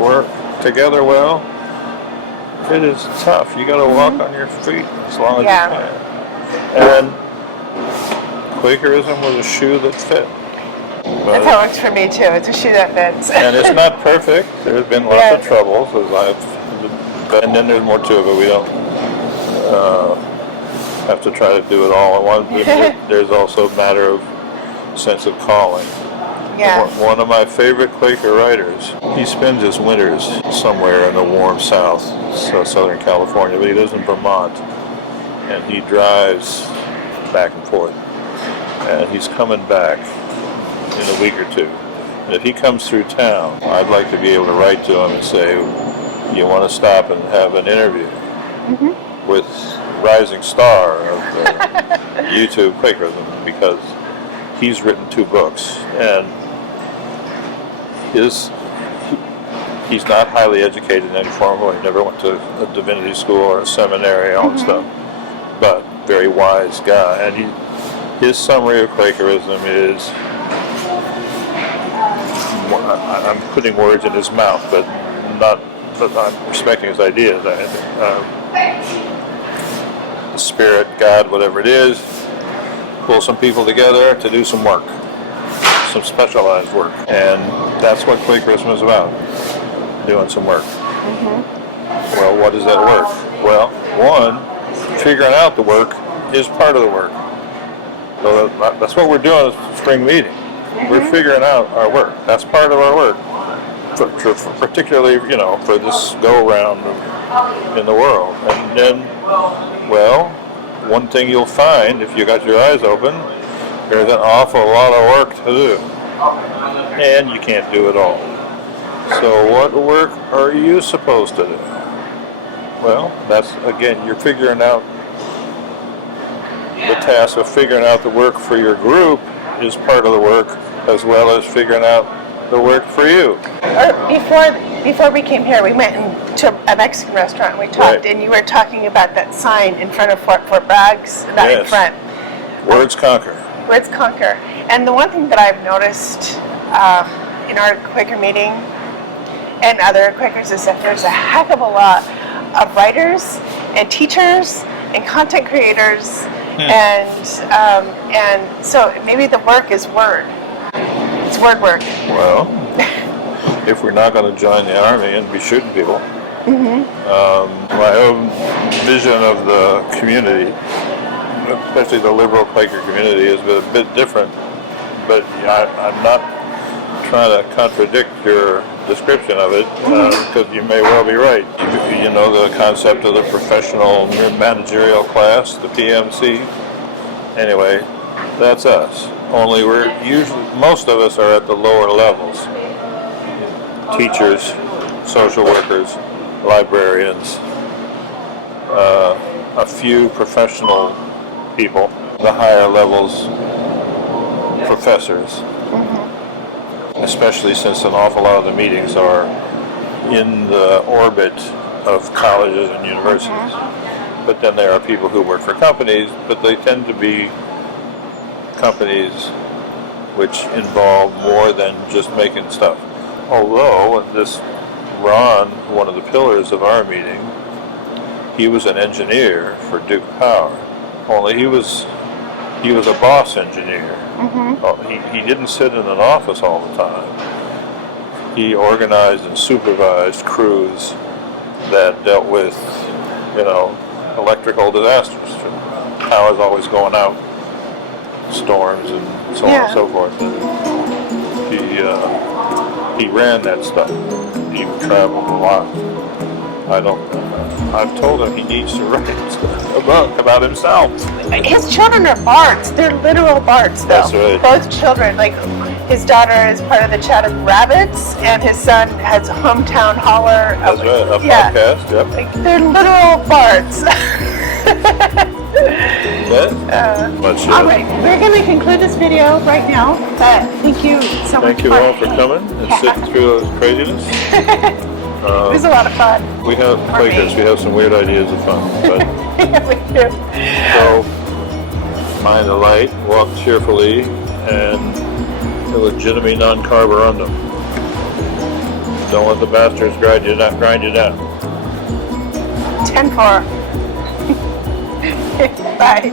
work together well, it is tough. You gotta walk on your feet as long as you can. And Quakerism was a shoe that fit. That's how it works for me too. It's a shoe that fits. And it's not perfect. There's been lots of troubles, and then there's more to it, but we don't have to try to do it all at once. There's also a matter of sense of calling. Yeah. One of my favorite Quaker writers, he spends his winters somewhere in the warm South, Southern California, but he lives in Vermont, and he drives back and forth, and he's coming back in a week or two. And if he comes through town, I'd like to be able to write to him and say, you want to stop and have an interview with rising star of YouTube Quakerism, because he's written 2 books, and he's not highly educated in any form. He never went to a divinity school or a seminary, all that stuff, but very wise guy. And his summary of Quakerism is, I'm putting words in his mouth, but I'm respecting his ideas. Spirit, God, whatever it is, pull some people together to do some work, some specialized work. And that's what Quakerism is about, doing some work. Well, what is that work? Well, one, figuring out the work is part of the work. So that's what we're doing at the spring meeting. We're figuring out our work. That's part of our work. particularly, for this go-round in the world. And then, well, one thing you'll find if you got your eyes open, there's an awful lot of work to do. And you can't do it all. So what work are you supposed to do? Well, that's, again, you're figuring out the task of figuring out the work for your group is part of the work, as well as figuring out the work for you. Before we came here, we went to a Mexican restaurant and we talked, and you were talking about that sign in front of Fort Bragg's, that in front. Words conquer. Words conquer. And the one thing that I've noticed in our Quaker meeting and other Quakers is that there's a heck of a lot of writers and teachers and content creators, and so maybe the work is word. It's word work. Well, if we're not going to join the army and be shooting people, my own vision of the community, especially the liberal Quaker community, is a bit different. But I'm not trying to contradict your description of it, because you may well be right. You know the concept of the professional managerial class, the PMC. Anyway, that's us. Only most of us are at the lower levels. Teachers, social workers, librarians, a few professional people, the higher levels, professors. Especially since an awful lot of the meetings are in the orbit of colleges and universities. But then there are people who work for companies, but they tend to be companies which involve more than just making stuff. Although this Ron, one of the pillars of our meeting, he was an engineer for Duke Power. Only he was a boss engineer. He didn't sit in an office all the time. He organized and supervised crews that dealt with, electrical disasters. Power's always going out, storms and so on and so forth. He ran that stuff. He traveled a lot. I've told him he needs to write a book about himself. His children are bards. They're literal bards, though. That's right. Both children. Like, his daughter is part of the Chatham Rabbits, and his son has a hometown holler. That's right, a podcast, yep. Like, they're literal bards. All right, we're going to conclude this video right now, but thank you so much. Thank you all for coming and sitting through this craziness. It was a lot of fun. We have Quakers. We have some weird ideas of fun. But yeah, we do. So, mind the light, walk cheerfully, and a legitimate non-carborundum. Don't let the bastards grind you down. 10-4. Bye.